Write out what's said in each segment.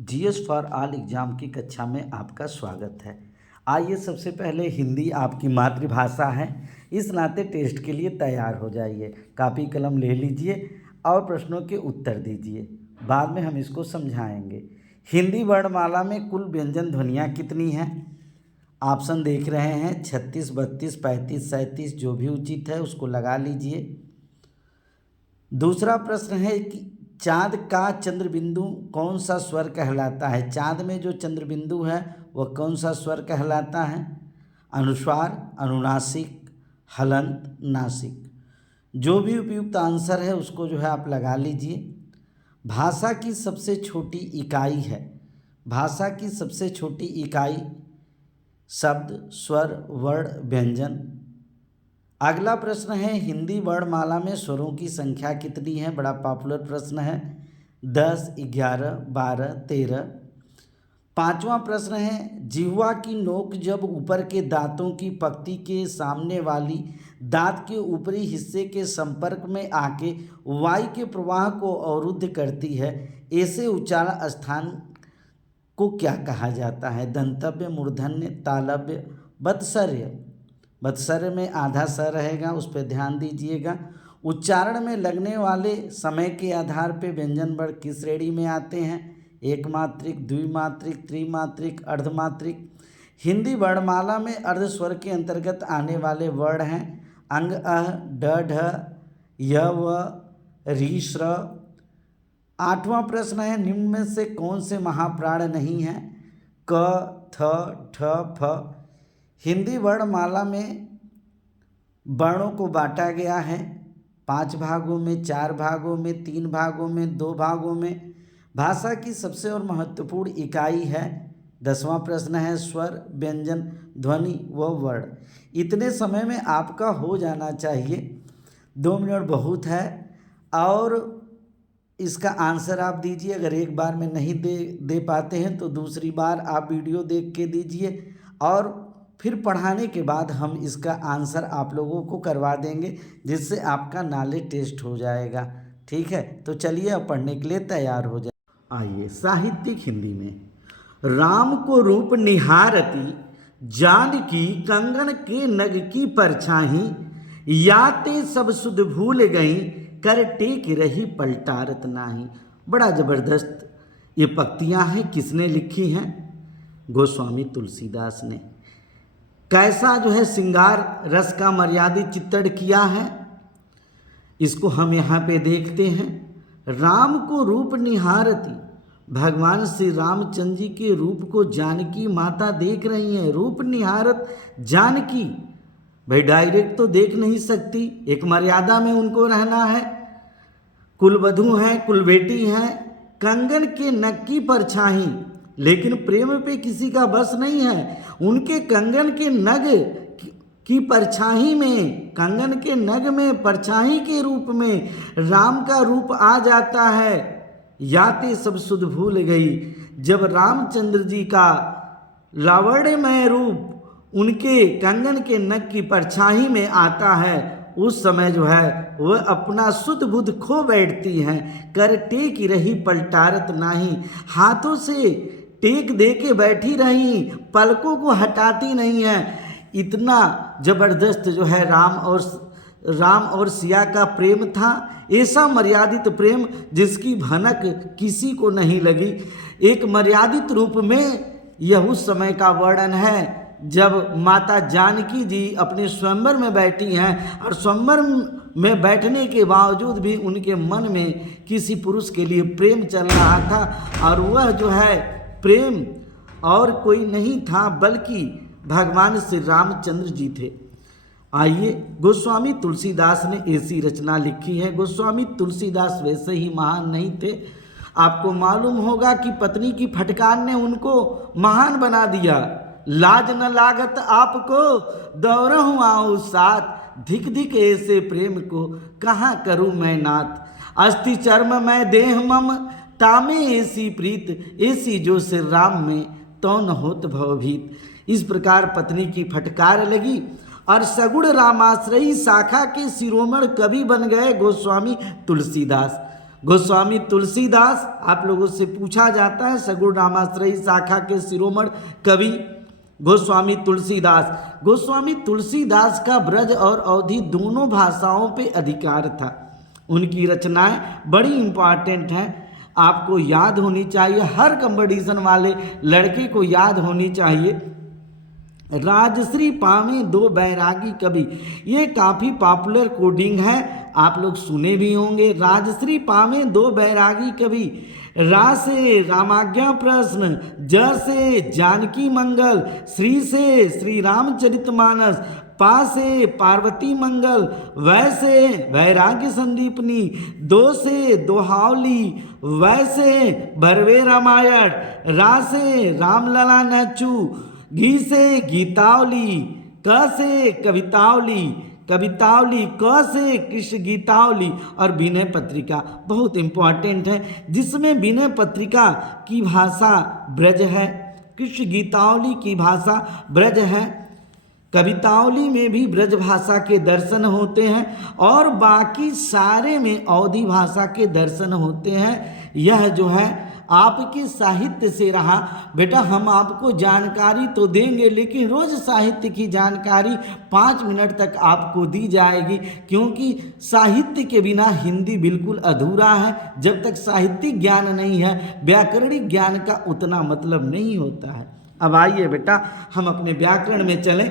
GS for all exam की कक्षा में आपका स्वागत है। आइए सबसे पहले हिंदी आपकी मातृभाषा है, इस नाते टेस्ट के लिए तैयार हो जाइए। कापी कलम ले लीजिए और प्रश्नों के उत्तर दीजिए, बाद में हम इसको समझाएंगे। हिंदी वर्णमाला में कुल व्यंजन ध्वनियाँ कितनी हैं? ऑप्शन देख रहे हैं 36, 32, 35, 37, जो भी उचित है उसको लगा लीजिए। दूसरा प्रश्न है कि चाँद का चंद्र बिंदु कौन सा स्वर कहलाता है? चाँद में जो चंद्र बिंदु है वह कौन सा स्वर कहलाता है? अनुस्वार, अनुनासिक, हलंत, नासिक। जो भी उपयुक्त आंसर है उसको जो है आप लगा लीजिए। भाषा की सबसे छोटी इकाई है। भाषा की सबसे छोटी इकाई शब्द, स्वर, वर्ण, व्यंजन। अगला प्रश्न है हिंदी वर्णमाला में स्वरों की संख्या कितनी है? बड़ा पॉपुलर प्रश्न है। 10, 11, 12, 13। पांचवा प्रश्न है जिह्वा की नोक जब ऊपर के दांतों की पंक्ति के सामने वाली दांत के ऊपरी हिस्से के संपर्क में आके वायु के प्रवाह को अवरुद्ध करती है, ऐसे उच्चारण स्थान को क्या कहा जाता है? दंतव्य, मूर्धन्य, तालव्य, वत्सर्य। वत्सर्य में आधा स रहेगा, उस पर ध्यान दीजिएगा। उच्चारण में लगने वाले समय के आधार पर व्यंजन वर्ण किस श्रेणी में आते हैं? एक मात्रिक, द्विमात्रिक, त्रिमात्रिक, अर्धमात्रिक। हिंदी वर्णमाला में अर्ध स्वर के अंतर्गत आने वाले वर्ण हैं अंग, अह, ड, ढ, य, व, री, श्र। आठवां प्रश्न है निम्न में से कौन से महाप्राण नहीं हैं? क, थ, ठ, फ। हिंदी वर्णमाला में वर्णों को बांटा गया है 5 भागों में, 4 भागों में, 3 भागों में, 2 भागों में। भाषा की सबसे और महत्वपूर्ण इकाई है। 10वां प्रश्न है स्वर, व्यंजन, ध्वनि व वर्ण। इतने समय में आपका हो जाना चाहिए। 2 मिनट बहुत है और इसका आंसर आप दीजिए। अगर एक बार में नहीं दे पाते हैं तो दूसरी बार आप वीडियो देख के दीजिए और फिर पढ़ाने के बाद हम इसका आंसर आप लोगों को करवा देंगे, जिससे आपका नॉलेज टेस्ट हो जाएगा। ठीक है, तो चलिए अब पढ़ने के लिए तैयार हो जाए। आइए साहित्यिक हिंदी में। राम को रूप निहारती जानकी कंगन के नग की परछाई, याते सब सुध भूल गई कर टेक रही पलटारत नाही। बड़ा ज़बरदस्त ये पंक्तियाँ हैं। किसने लिखी हैं? गोस्वामी तुलसीदास ने। कैसा जो है श्रृंगार रस का मर्यादित चित्रण किया है, इसको हम यहाँ पे देखते हैं। राम को रूप निहारती, भगवान श्री रामचंद्र जी के रूप को जानकी माता देख रही हैं। रूप निहारत जानकी, भाई डायरेक्ट तो देख नहीं सकती, एक मर्यादा में उनको रहना है। कुलवधू हैं, कुलबेटी हैं। कंगन के नग की परछाई, लेकिन प्रेम पे किसी का बस नहीं है। उनके कंगन के नग की परछाई में, कंगन के नग में परछाई के रूप में राम का रूप आ जाता है। याते सब सुध भूल गई। जब रामचंद्र जी का लावण्यमय रूप उनके कंगन के नग की परछाई में आता है, उस समय जो है वह अपना सुध बुध खो बैठती हैं। कर टेक रही पलटारत नाही, हाथों से टेक दे के बैठी रही, पलकों को हटाती नहीं है। इतना जबरदस्त जो है राम और सिया का प्रेम था। ऐसा मर्यादित प्रेम जिसकी भनक किसी को नहीं लगी। एक मर्यादित रूप में यह उस समय का वर्णन है जब माता जानकी जी अपने स्वयंवर में बैठी हैं और स्वयंवर में बैठने के बावजूद भी उनके मन में किसी पुरुष के लिए प्रेम चल रहा था, और वह जो है प्रेम और कोई नहीं था बल्कि भगवान श्री रामचंद्र जी थे। आइए, गोस्वामी तुलसीदास ने ऐसी रचना लिखी है। गोस्वामी तुलसीदास वैसे ही महान नहीं थे। आपको मालूम होगा कि पत्नी की फटकार ने उनको महान बना दिया। लाज न लागत आपको दौड़हूँ आऊँ साथ, धिक धिक ऐसे प्रेम को कहाँ करूँ मैं नाथ। अस्थि चर्म मैं देह मम तामे ऐसी प्रीत, ऐसी जो श्री राम में तो न होत भवभीत। इस प्रकार पत्नी की फटकार लगी और सगुण रामाश्रयी शाखा के शिरोमणि कवि बन गए गोस्वामी तुलसीदास। गोस्वामी तुलसीदास, आप लोगों से पूछा जाता है, सगुण रामाश्रयी शाखा के शिरोमणि कवि गोस्वामी तुलसीदास। गोस्वामी तुलसीदास का ब्रज और अवधी दोनों भाषाओं पे अधिकार था। उनकी रचनाएं बड़ी इंपॉर्टेंट हैं, आपको याद होनी चाहिए, हर कंपटीशन वाले लड़के को याद होनी चाहिए। राजश्री पावे दो बैरागी कवि, ये काफ़ी पॉपुलर कोडिंग है, आप लोग सुने भी होंगे। राजश्री पावे दो बैरागी कवि, रा से रामाज्ञा प्रश्न, ज से जानकी मंगल, श्री से श्री रामचरितमानस, पा से पार्वती मंगल, वै से वैराग्य संदीपनी, दो से दोहावली, वै से भरवे रामायण, रा से रामलला नचू, घी से गीतावली, क से कवितावली, कवितावली, क से कृष्ण गीतावली और विनय पत्रिका बहुत इंपॉर्टेंट है, जिसमें विनय पत्रिका की भाषा ब्रज है, कृष्ण गीतावली की भाषा ब्रज है, कवितावली में भी ब्रज भाषा के दर्शन होते हैं और बाकी सारे में अवधी भाषा के दर्शन होते हैं। यह जो है आपके साहित्य से रहा। बेटा हम आपको जानकारी तो देंगे, लेकिन रोज़ साहित्य की जानकारी 5 मिनट तक आपको दी जाएगी, क्योंकि साहित्य के बिना हिंदी बिल्कुल अधूरा है। जब तक साहित्यिक ज्ञान नहीं है, व्याकरणिक ज्ञान का उतना मतलब नहीं होता है। अब आइए बेटा हम अपने व्याकरण में चलें।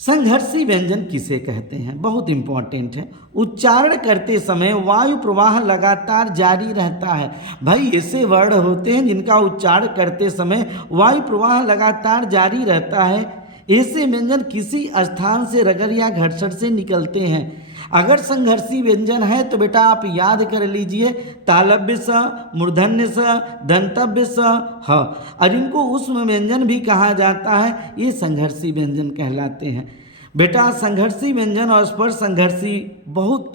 संघर्षी व्यंजन किसे कहते हैं, बहुत इंपॉर्टेंट है। उच्चारण करते समय वायु प्रवाह लगातार जारी रहता है। भाई ऐसे वर्ड होते हैं जिनका उच्चारण करते समय वायु प्रवाह लगातार जारी रहता है। ऐसे व्यंजन किसी स्थान से रगड़ या घर्षण से निकलते हैं। अगर संघर्षी व्यंजन है तो बेटा आप याद कर लीजिए, तालव्य स, मूर्धन्य स, दंतव्य स, ह, और इनको ऊष्म व्यंजन भी कहा जाता है। ये संघर्षी व्यंजन कहलाते हैं। बेटा संघर्षी व्यंजन और स्पर्श संघर्षी बहुत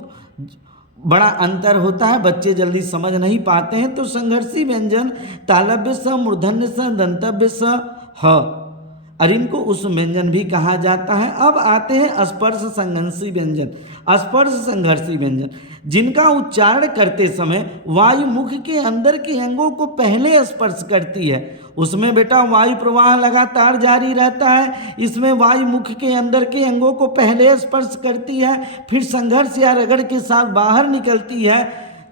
बड़ा अंतर होता है, बच्चे जल्दी समझ नहीं पाते हैं। तो संघर्षी व्यंजन तालव्य स, मूर्धन्य स, दंतव्य स, ह, और इनको उस व्यंजन भी कहा जाता है। अब आते हैं स्पर्श संघर्षी व्यंजन। स्पर्श संघर्षी व्यंजन जिनका उच्चारण करते समय वायु मुख के अंदर के अंगों को पहले स्पर्श करती है, उसमें बेटा वायु प्रवाह लगातार जारी रहता है। इसमें वायु मुख के अंदर के अंगों को पहले स्पर्श करती है, फिर संघर्ष या रगड़ के साथ बाहर निकलती है,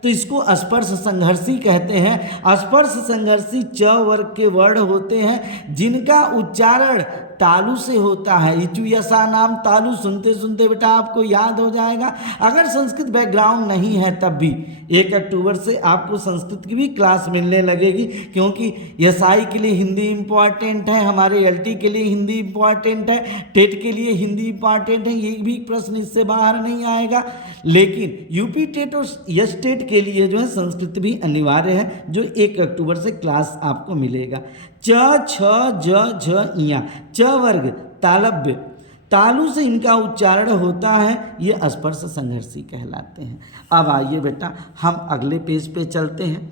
तो इसको स्पर्श संघर्षी कहते हैं। स्पर्श संघर्षी च वर्ग के वर्ण होते हैं जिनका उच्चारण तालु से होता है। इचु यसा नाम तालु सुनते सुनते बेटा आपको याद हो जाएगा। अगर संस्कृत बैकग्राउंड नहीं है तब भी 1 अक्टूबर से आपको संस्कृत की भी क्लास मिलने लगेगी, क्योंकि एसआई के लिए हिंदी इम्पॉर्टेंट है, हमारे एलटी के लिए हिंदी इम्पॉर्टेंट है, टेट के लिए हिंदी इम्पॉर्टेंट है। ये भी प्रश्न इससे बाहर नहीं आएगा। लेकिन यूपी टेट और यस टेट के लिए जो है संस्कृत भी अनिवार्य है, जो 1 अक्टूबर से क्लास आपको मिलेगा। च, छ, ज, झ, इया, च वर्ग तालव्य, तालु से इनका उच्चारण होता है, ये स्पर्श संघर्षी कहलाते हैं। अब आइए बेटा हम अगले पेज पे चलते हैं।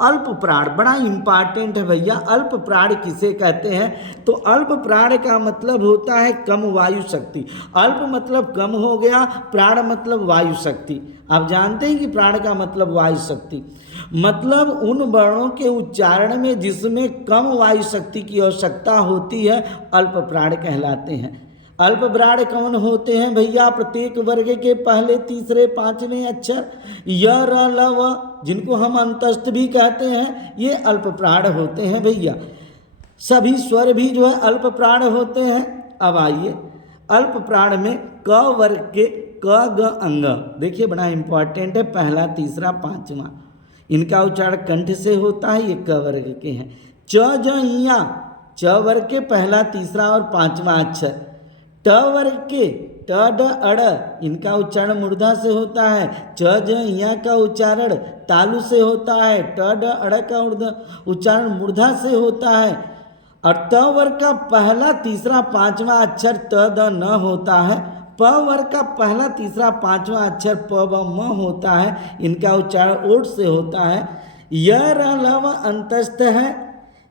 अल्प प्राण बड़ा इंपॉर्टेंट है भैया। अल्प प्राण किसे कहते हैं? तो अल्प प्राण का मतलब होता है कम वायु शक्ति। अल्प मतलब कम हो गया, प्राण मतलब वायु शक्ति। आप जानते हैं कि प्राण का मतलब वायु शक्ति, मतलब उन वर्णों के उच्चारण में जिसमें कम वायु शक्ति की आवश्यकता होती है, अल्प प्राण कहलाते हैं। अल्प प्राण कौन होते हैं भैया? प्रत्येक वर्ग के पहले, तीसरे, पांचवें अक्षर य, र, ल, व, जिनको हम अंतस्थ भी कहते हैं, ये अल्प प्राण होते हैं भैया। सभी स्वर भी जो है अल्प प्राण होते हैं। अब आइए अल्प प्राण में क वर्ग के क, ग, अंग, देखिए बड़ा इंपॉर्टेंट है, पहला, तीसरा, पांचवा, इनका उच्चारण कंठ से होता है, ये क वर्ग के हैं। च, ज, इया, च वर्ग के पहला, तीसरा और पांचवा अक्षर। ट वर्ग के ट, ड, अड़, इनका उच्चारण मूर्धा से होता है। च, ज, इया का उच्चारण तालु से होता है। ट, ड, अड़ का उच्चारण मूर्धा से होता है। और त वर्ग का पहला, तीसरा, पांचवा अक्षर त, द, न होता है। प वर्ग का पहला, तीसरा, पांचवा अक्षर प, ब, म होता है, इनका उच्चारण ओठ से होता है। य, र, ल, व अंतस्थ है।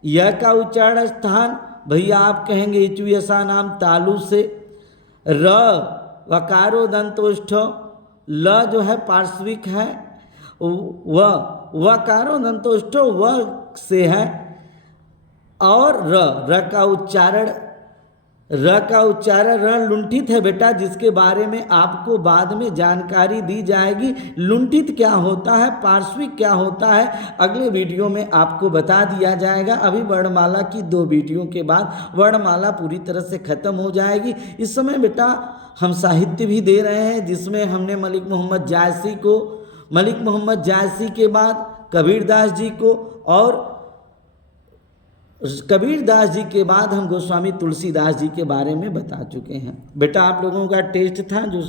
य का उच्चारण स्थान भैया आप कहेंगे इचु यसा नाम तालु से। र वकारो दंतोष्ठ, ल जो है पार्श्विक है, वकारो दंतोष्ठो व से है, और र का उच्चारण र लुंठित है बेटा, जिसके बारे में आपको बाद में जानकारी दी जाएगी। लुंठित क्या होता है, पार्श्विक क्या होता है, अगले वीडियो में आपको बता दिया जाएगा। अभी वर्णमाला की 2 वीडियो के बाद वर्णमाला पूरी तरह से खत्म हो जाएगी। इस समय बेटा हम साहित्य भी दे रहे हैं, जिसमें हमने मलिक मोहम्मद जायसी के बाद कबीरदास जी को, और कबीरदास जी के बाद हम गोस्वामी तुलसीदास जी के बारे में बता चुके हैं। बेटा आप लोगों का टेस्ट था जो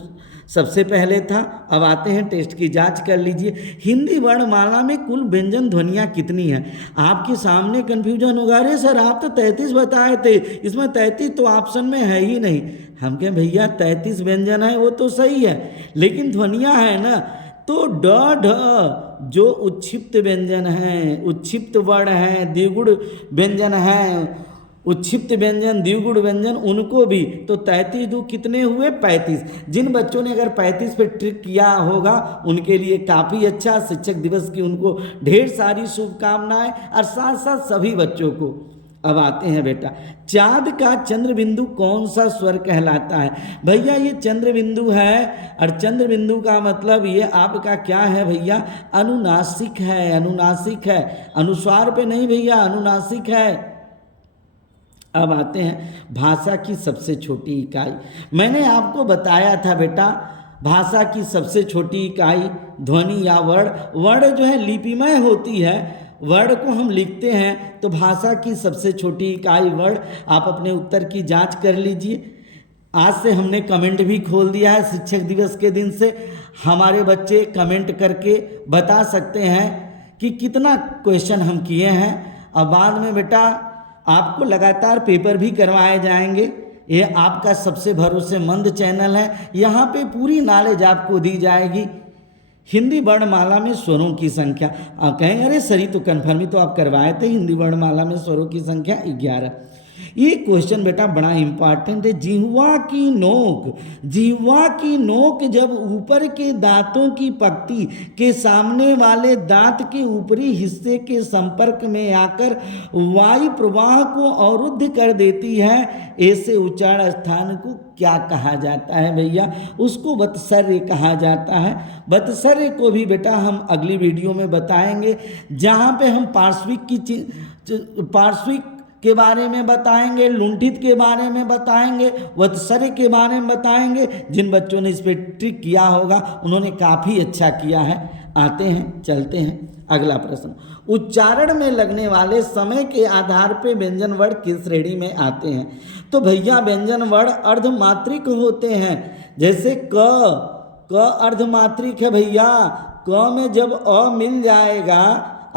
सबसे पहले था। अब आते हैं टेस्ट की जांच कर लीजिए। हिंदी वर्णमाला में कुल व्यंजन ध्वनियाँ कितनी हैं? आपके सामने कन्फ्यूजन होगा, अरे सर आप तो 33 बताए थे, इसमें 33 तो ऑप्शन में है ही नहीं। हम कहें भैया 33 व्यंजन है वो तो सही है, लेकिन ध्वनियाँ है ना, तो ड ढ जो उच्छिप्त व्यंजन हैं, उच्छिप्त वर्ण हैं, द्विगुण व्यंजन हैं, उच्छिप्त व्यंजन, द्विगुण व्यंजन, उनको भी तो 33 दो कितने हुए 35। जिन बच्चों ने अगर 35 पे ट्रिक किया होगा उनके लिए काफ़ी अच्छा। शिक्षक दिवस की उनको ढेर सारी शुभकामनाएं, और साथ साथ सभी बच्चों को। अब आते हैं बेटा, चाँद का चंद्र बिंदु कौन सा स्वर कहलाता है? भैया ये चंद्र बिंदु है, और चंद्र बिंदु का मतलब ये आपका क्या है भैया? अनुनासिक है, अनुनासिक है, अनुस्वार पे नहीं भैया, अनुनासिक है। अब आते हैं भाषा की सबसे छोटी इकाई। मैंने आपको बताया था बेटा, भाषा की सबसे छोटी इकाई ध्वनि या वर्ण जो है लिपिमय होती है। वर्ण को हम लिखते हैं, तो भाषा की सबसे छोटी इकाई वर्ण। आप अपने उत्तर की जांच कर लीजिए। आज से हमने कमेंट भी खोल दिया है, शिक्षक दिवस के दिन से हमारे बच्चे कमेंट करके बता सकते हैं कि कितना क्वेश्चन हम किए हैं। और बाद में बेटा आपको लगातार पेपर भी करवाए जाएंगे। ये आपका सबसे भरोसेमंद चैनल है, यहाँ पे पूरी नॉलेज आपको दी जाएगी। हिंदी वर्णमाला में स्वरों की संख्या, आप कहेंगे अरे सर तो कन्फर्म ही तो आप करवाए थे, हिंदी वर्णमाला में स्वरों की संख्या 11। ये क्वेश्चन बेटा बड़ा इंपॉर्टेंट है। जिह्वा की नोक जब ऊपर के दांतों की पंक्ति के सामने वाले दांत के ऊपरी हिस्से के संपर्क में आकर वायु प्रवाह को अवरुद्ध कर देती है, ऐसे उच्चारण स्थान को क्या कहा जाता है भैया? उसको वत्सर्य कहा जाता है। वत्सर्य को भी बेटा हम अगली वीडियो में बताएंगे, जहाँ पे हम पार्श्विक के बारे में बताएंगे, लुंठित के बारे में बताएंगे, वत्सर्य के बारे में बताएंगे। जिन बच्चों ने इस पर ट्रिक किया होगा उन्होंने काफ़ी अच्छा किया है। आते हैं, चलते हैं अगला प्रश्न। उच्चारण में लगने वाले समय के आधार पर व्यंजन वर्ण किस श्रेणी में आते हैं? तो भैया व्यंजन वर्ण अर्धमात्रिक होते हैं। जैसे क अर्धमात्रिक है भैया। क में जब अ मिल जाएगा,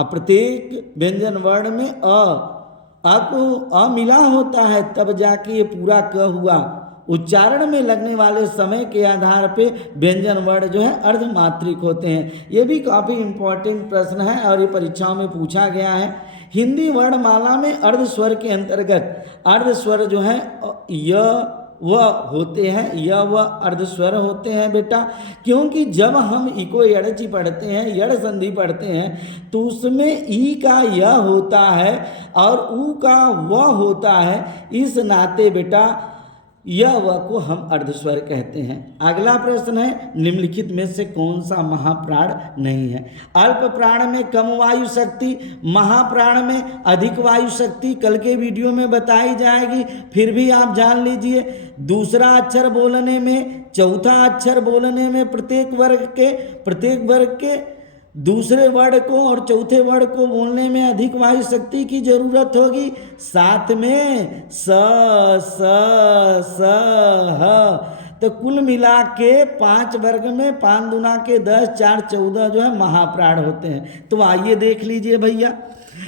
प्रत्येक व्यंजन वर्ण में अ को अ मिला होता है, तब जाके ये पूरा क हुआ। उच्चारण में लगने वाले समय के आधार पे व्यंजन वर्ण जो है अर्धमात्रिक होते हैं। ये भी काफ़ी इम्पोर्टेंट प्रश्न है और ये परीक्षाओं में पूछा गया है। हिंदी वर्णमाला में अर्ध स्वर के अंतर्गत अर्ध स्वर जो है य व होते हैं, य व अर्ध स्वर होते हैं बेटा। क्योंकि जब हम इको यड़ची पढ़ते हैं, यड़ संधि पढ़ते हैं, तो उसमें ई का य होता है और ऊ का व होता है। इस नाते बेटा य व को हम अर्धस्वर कहते हैं। अगला प्रश्न है, निम्नलिखित में से कौन सा महाप्राण नहीं है? अल्प प्राण में कम वायु शक्ति, महाप्राण में अधिक वायु शक्ति कल के वीडियो में बताई जाएगी। फिर भी आप जान लीजिए, दूसरा अक्षर बोलने में, चौथा अक्षर बोलने में प्रत्येक वर्ग के दूसरे वर्ड को और चौथे वर्ड को बोलने में अधिक वायु शक्ति की जरूरत होगी। साथ में स ह, तो कुल मिला के 5 वर्ग में 5 दूना के 10, 4 14 जो है महाप्राण होते हैं। तो आइए देख लीजिए भैया,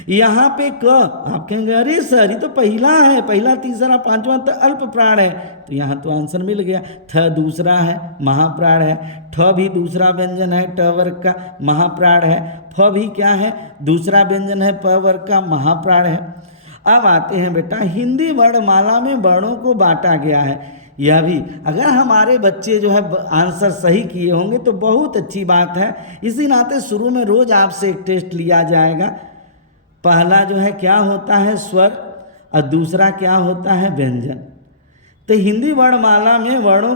यहाँ पे क आप कहेंगे अरे सर ये तो पहला है, पहला तीसरा पांचवा तो अल्प प्राण है, तो यहाँ तो आंसर मिल गया। थ दूसरा है, महाप्राण है। ठ भी दूसरा व्यंजन है, ट वर्ग का, महाप्राण है। फ भी क्या है, दूसरा व्यंजन है, प वर्ग का, महाप्राण है। अब आते हैं बेटा, हिंदी वर्णमाला में वर्णों को बांटा गया है। यह भी। अगर हमारे बच्चे जो है आंसर सही किए होंगे तो बहुत अच्छी बात है। इसी नाते शुरू में रोज़ आपसे एक टेस्ट लिया जाएगा। पहला जो है क्या होता है स्वर और दूसरा क्या होता है व्यंजन। तो हिंदी वर्णमाला में वर्णों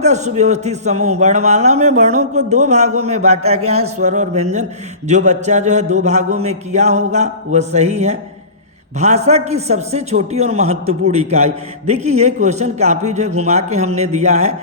का सुव्यवस्थित समूह, वर्णमाला में वर्णों को दो भागों में बांटा गया है, स्वर और व्यंजन। जो बच्चा जो है दो भागों में किया होगा वह सही है। भाषा की सबसे छोटी और महत्वपूर्ण इकाई, देखिए ये क्वेश्चन काफ़ी जो है घुमा के हमने दिया है।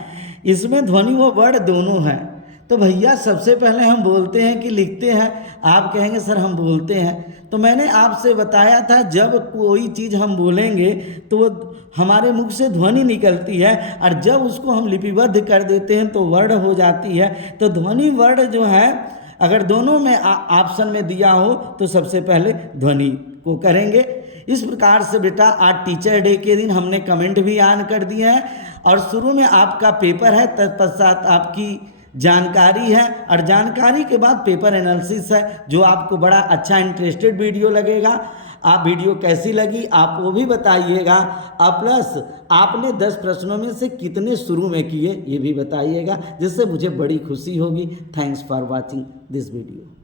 इसमें ध्वनि व वर्ण दोनों हैं। तो भैया सबसे पहले हम बोलते हैं कि लिखते हैं? आप कहेंगे सर हम बोलते हैं। तो मैंने आपसे बताया था जब कोई चीज़ हम बोलेंगे तो वो हमारे मुख से ध्वनि निकलती है, और जब उसको हम लिपिबद्ध कर देते हैं तो वर्ण हो जाती है। तो ध्वनि वर्ण जो है अगर दोनों में ऑप्शन में दिया हो तो सबसे पहले ध्वनि को करेंगे। इस प्रकार से बेटा आज टीचर डे के दिन हमने कमेंट भी ऑन कर दिए हैं, और शुरू में आपका पेपर है, तत्पश्चात आपकी जानकारी है, और जानकारी के बाद पेपर एनालिसिस है, जो आपको बड़ा अच्छा इंटरेस्टेड वीडियो लगेगा। आप वीडियो कैसी लगी आप वो भी बताइएगा, और प्लस आपने 10 प्रश्नों में से कितने शुरू में किए ये भी बताइएगा, जिससे मुझे बड़ी खुशी होगी। Thanks for watching this video.